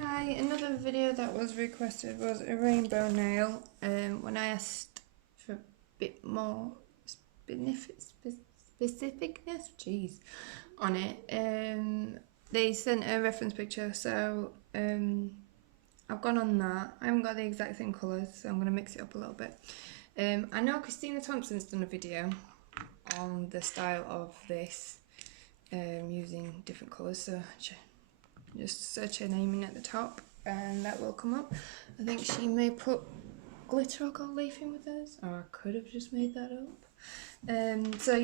Hi, another video that was requested was a rainbow nail. When I asked for a bit more specificness, on it, they sent a reference picture, so I've gone on that. I haven't got the exact same colours, so I'm going to mix it up a little bit. I know Christina Thompson's done a video on the style of this, using different colours, so just search her name in at the top and that will come up. I think she may put glitter or gold leaf in with hers, or I could have just made that up. So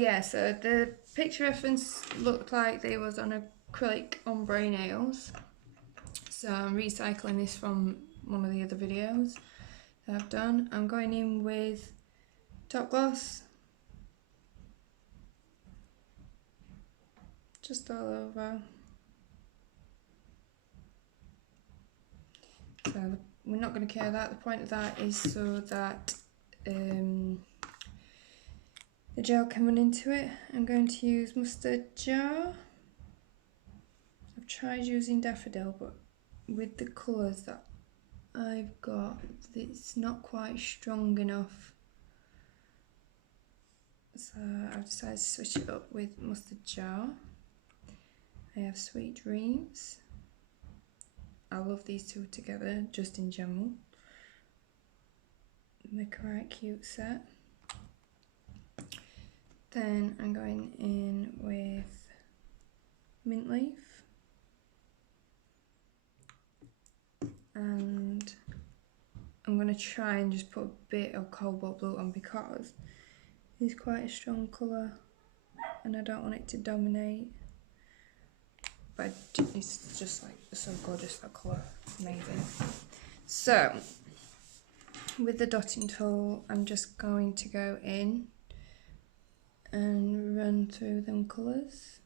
the picture reference looked like they was on acrylic ombre nails. So I'm recycling this from one of the other videos that I've done. I'm going in with top gloss, just all over. So we're not going to care that. The point of that is so that the gel can run into it. I'm going to use mustard jar. I've tried using daffodil, but with the colours that I've got, it's not quite strong enough. So I've decided to switch it up with mustard jar. I have sweet dreams. I love these two together, just in general. Make a right cute set. Then I'm going in with mint leaf. And I'm going to try and just put a bit of cobalt blue on because it's quite a strong colour and I don't want it to dominate. But it's just like so gorgeous, that colour, amazing. So with the dotting tool, I'm just going to go in and run through them colours.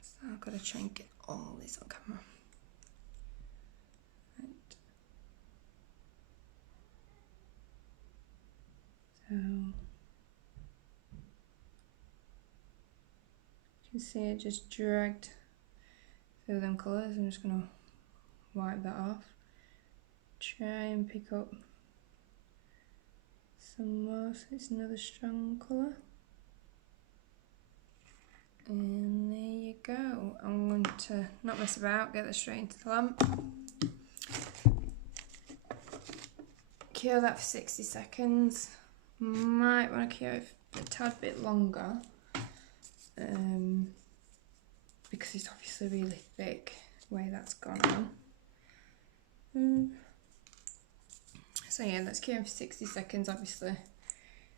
So I've got to try and get all this on camera. Right. So you can see it just dragged through them colours. I'm just going to wipe that off. Try and pick up some more, so it's another strong colour. And there you go. I'm going to not mess about, get that straight into the lamp. Cure that for 60 seconds. Might want to cure it a tad bit longer. Because it's obviously really thick the way that's gone on. So yeah, let's cure it for 60 seconds, obviously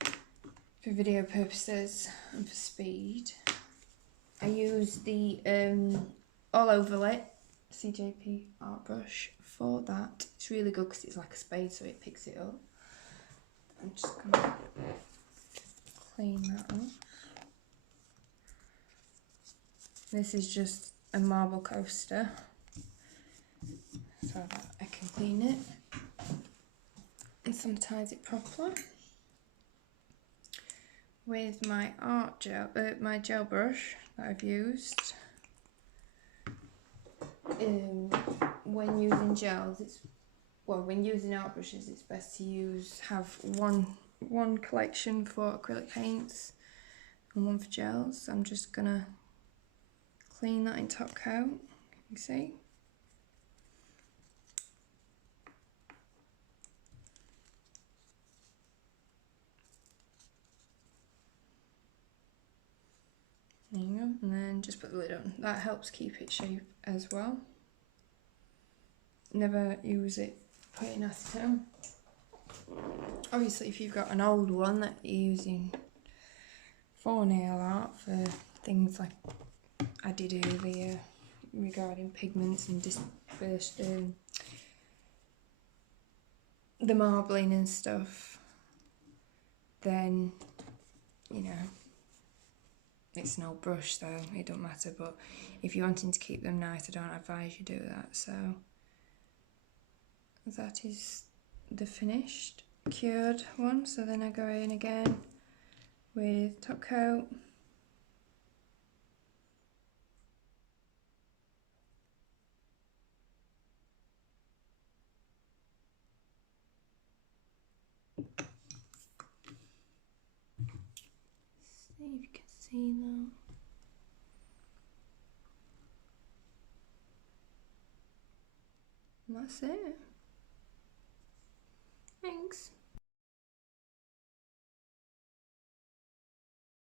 for video purposes and for speed. I use the all over lit CJP art brush for that. It's really good because it's like a spade, so it picks it up. I'm just gonna clean that off. This is just a marble coaster, so that I can clean it and sanitize it properly. With my art gel, my gel brush that I've used. When using gels, when using art brushes, it's best to have one collection for acrylic paints and one for gels. So I'm just gonna clean that in top coat. You can see. There you go, and then just put the lid on. That helps keep it shape as well. Never use it putting acetone. Obviously, if you've got an old one that you're using for nail art, for things like I did earlier regarding pigments and dispersed, the marbling and stuff, then you know it's an old brush, so it don't matter. But if you're wanting to keep them nice, I don't advise you do that. So that is the finished cured one. So then I go in again with top coat, see if you can see that. And that's it. Thanks.